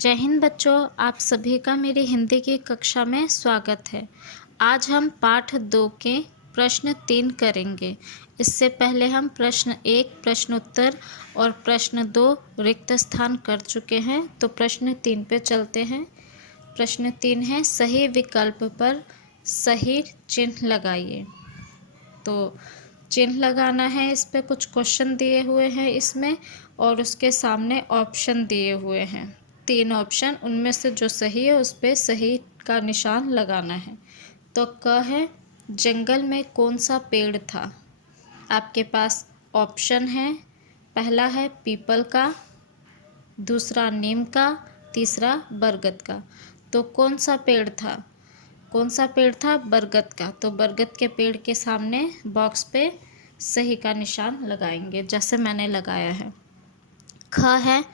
जय हिंद बच्चों, आप सभी का मेरी हिंदी की कक्षा में स्वागत है। आज हम पाठ 2 के प्रश्न 3 करेंगे। इससे पहले हम प्रश्न 1 प्रश्नोत्तर और प्रश्न 2 रिक्त स्थान कर चुके हैं, तो प्रश्न 3 पे चलते हैं। प्रश्न 3 है, सही विकल्प पर सही चिन्ह लगाइए। तो चिन्ह लगाना है, इस पे कुछ क्वेश्चन दिए हुए हैं इसमें, और उसके सामने ऑप्शन दिए हुए हैं। 3 ऑप्शन, उनमें से जो सही है उस पे सही का निशान लगाना है। तो क है, जंगल में कौन सा पेड़ था? आपके पास ऑप्शन है, पहला है पीपल का, दूसरा नीम का, तीसरा बरगद का। तो कौन सा पेड़ था? कौन सा पेड़ था? बरगद का। तो बरगद के पेड़ के सामने बॉक्स पे सही का निशान लगाएंगे, जैसे मैंने लगाया है। ख है,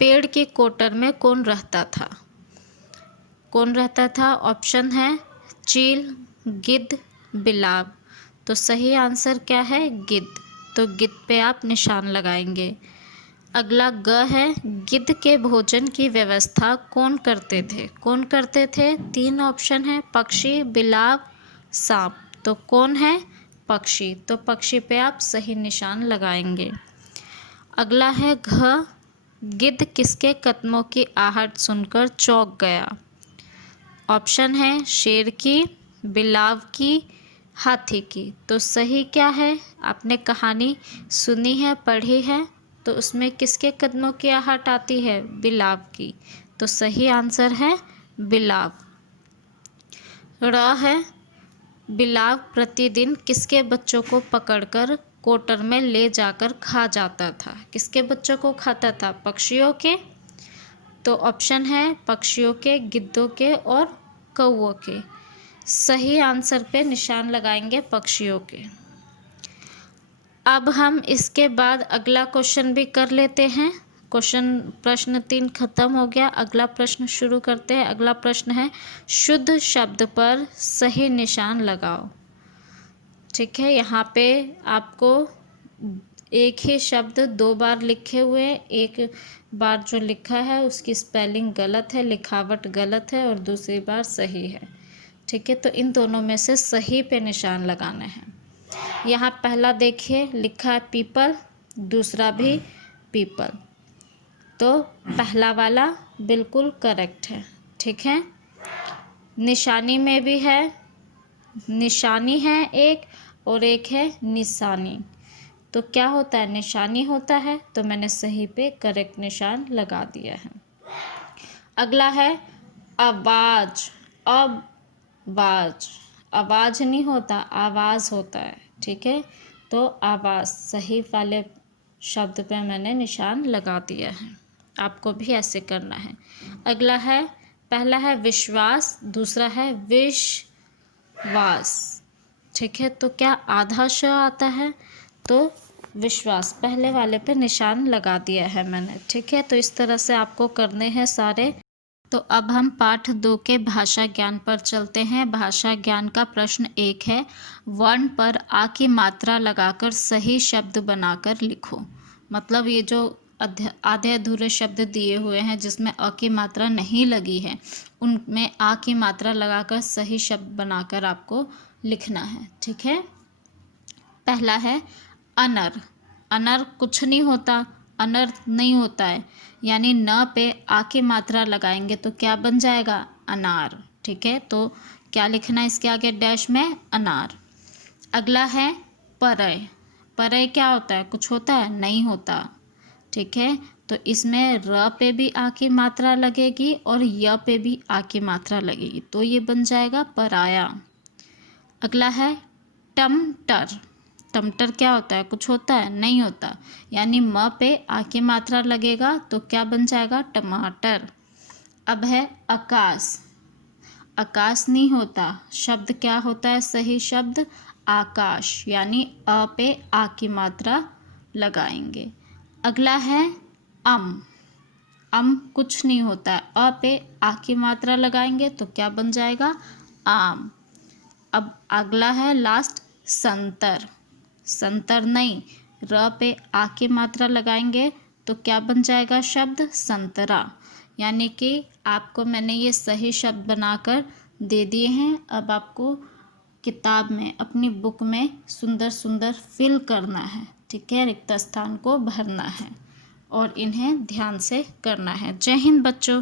पेड़ के कोटर में कौन रहता था? कौन रहता था? ऑप्शन है चील, गिद्ध, बिलाव। तो सही आंसर क्या है? गिद्ध। तो गिद्ध पे आप निशान लगाएंगे। अगला ग है, गिद्ध के भोजन की व्यवस्था कौन करते थे? कौन करते थे? 3 ऑप्शन है, पक्षी, बिलाव, सांप। तो कौन है? पक्षी। तो पक्षी पे आप सही निशान लगाएंगे। अगला है घ, गिद्ध किसके कदमों की आहट सुनकर चौंक गया? ऑप्शन है शेर की, बिलाव की, हाथी की। तो सही क्या है? आपने कहानी सुनी है, पढ़ी है, तो उसमें किसके कदमों की आहट आती है? बिलाव की। तो सही आंसर है बिलाव। र है, बिलाव प्रतिदिन किसके बच्चों को पकड़कर कोटर में ले जाकर खा जाता था? किसके बच्चों को खाता था? पक्षियों के। तो ऑप्शन है पक्षियों के, गिद्धों के और कौवों के। सही आंसर पे निशान लगाएंगे पक्षियों के। अब हम इसके बाद अगला क्वेश्चन भी कर लेते हैं। प्रश्न 3 खत्म हो गया। अगला प्रश्न शुरू करते हैं। अगला प्रश्न है, शुद्ध शब्द पर सही निशान लगाओ। ठीक है, यहाँ पे आपको एक ही शब्द 2 बार लिखे हुए, एक बार जो लिखा है उसकी स्पेलिंग गलत है, लिखावट गलत है, और दूसरी बार सही है। ठीक है, तो इन दोनों में से सही पे निशान लगाना है। यहाँ पहला देखिए, लिखा है पीपल, दूसरा भी पीपल। तो पहला वाला बिल्कुल करेक्ट है। ठीक है, निशानी में भी है, निशानी है एक, और एक है निशानी। तो क्या होता है? निशानी होता है। तो मैंने सही पे करेक्ट निशान लगा दिया है। अगला है आवाज। आवाज, आवाज नहीं होता, आवाज़ होता है। ठीक है, तो आवाज़, सही वाले शब्द पे मैंने निशान लगा दिया है। आपको भी ऐसे करना है। अगला है, पहला है विश्वास, दूसरा है विश्वास। ठीक है, तो क्या आधा श आता है? तो विश्वास, पहले वाले पे निशान लगा दिया है मैंने। ठीक है, तो इस तरह से आपको करने हैं सारे। तो अब हम पाठ 2 के भाषा ज्ञान पर चलते हैं। भाषा ज्ञान का प्रश्न 1 है, वर्ण पर आ की मात्रा लगाकर सही शब्द बनाकर लिखो। मतलब ये जो आधे अधूरे शब्द दिए हुए हैं जिसमें अ की मात्रा नहीं लगी है, उनमें आ की मात्रा लगाकर सही शब्द बनाकर आपको लिखना है। ठीक है, पहला है अनर। अनर कुछ नहीं होता, अनर्थ नहीं होता है, यानी न पे आ की मात्रा लगाएंगे तो क्या बन जाएगा? अनार। ठीक है, तो क्या लिखना है इसके आगे? डैश में अनार। अगला है परय। परय क्या होता है? कुछ होता है? नहीं होता। ठीक है, तो इसमें र पे भी आ की मात्रा लगेगी और य पे भी आ की मात्रा लगेगी, तो ये बन जाएगा पराया। अगला है टमटर। टमटर क्या होता है? कुछ होता है? नहीं होता, यानी म पे आ की मात्रा लगेगा तो क्या बन जाएगा? टमाटर। अब है आकाश। आकाश नहीं होता, शब्द क्या होता है? सही शब्द आकाश, यानी अ पे आ की मात्रा लगाएंगे। अगला है अम कुछ नहीं होता है, अ पे आ की मात्रा लगाएंगे तो क्या बन जाएगा? आम। अब अगला है लास्ट संतर। संतर नहीं, र पे आ की मात्रा लगाएंगे तो क्या बन जाएगा शब्द? संतरा, यानी कि आपको मैंने ये सही शब्द बनाकर दे दिए हैं। अब आपको किताब में, अपनी बुक में सुंदर सुंदर फिल करना है, ठीक है, रिक्त स्थान को भरना है और इन्हें ध्यान से करना है। जय हिंद बच्चों।